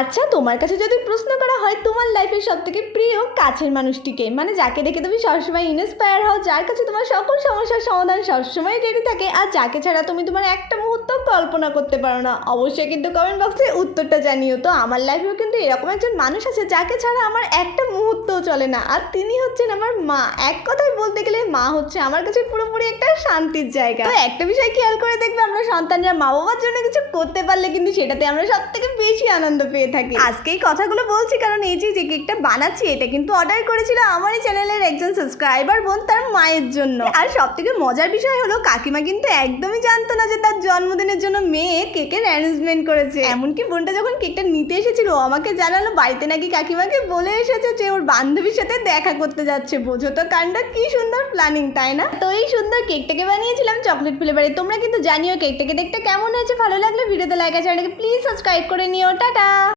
আচ্ছা, তোমার কাছে যদি প্রশ্ন করা হয় তোমার লাইফের সবথেকে প্রিয় কাছের মানুষটিকে, মানে যাকে দেখে তুমি সবসময় ইন্সপায়ার হও, যার কাছে তোমার সকল সমস্যার সমাধান সবসময় রেডি থাকে, আর যাকে ছাড়া তুমি তোমার একটা মুহূর্ত কল্পনা করতে পারো না, অবশ্যই কিন্তু কমেন্ট বক্সে উত্তরটা জানিও। তো আমার লাইফেও কিন্তু এরকম একজন মানুষ আছে যাকে ছাড়া আমার একটা মুহূর্তও চলে না, আর তিনি হচ্ছেন আমার মা। এক কথায় বলতে গেলে মা হচ্ছে আমার কাছে পুরোপুরি একটা শান্তির জায়গা। তো একটা বিষয় খেয়াল করে দেখবে, আমরা সন্তানরা মা বাবার জন্য কিছু করতে পারলে কিন্তু সেটাতে আমরা সব থেকে বেশি আনন্দ পেয়ে থাকি। আজকে এই কথাগুলো বলছি কারণ এই যে কেকটা বানাচ্ছি এটা কিন্তু অর্ডার করেছিল আমারই চ্যানেলের একজন সাবস্ক্রাইবার বোন তার মায়ের জন্য। আর সব থেকে মজার বিষয় হলো কাকিমা কিন্তু একদমই জানতো না যে তার জন্মদিনের জন্য মেয়ে কেকের অ্যারেঞ্জমেন্ট করেছে। এমনকি বোনটা যখন কেকটা নিতে এসেছিল আমাকে জানালো বাড়িতে নাকি কাকিমাকে বলে এসেছে যে ওর বান্ধবীর সাথে দেখা করতে যাচ্ছে। বোঝো তো কাণ্ড, কি সুন্দর প্ল্যানিং, তাই না? তো এই সুন্দর কেকটাকে বানিয়েছিলাম চকলেট ফ্লেভারে। তোমরা কিন্তু জানিও কেকটাকে দেখতে কেমন হয়েছে। ভালো লাগলে ভিডিওতে লাইক আর চ্যানেলটাকে প্লিজ সাবস্ক্রাইব করে নিও। টাটা।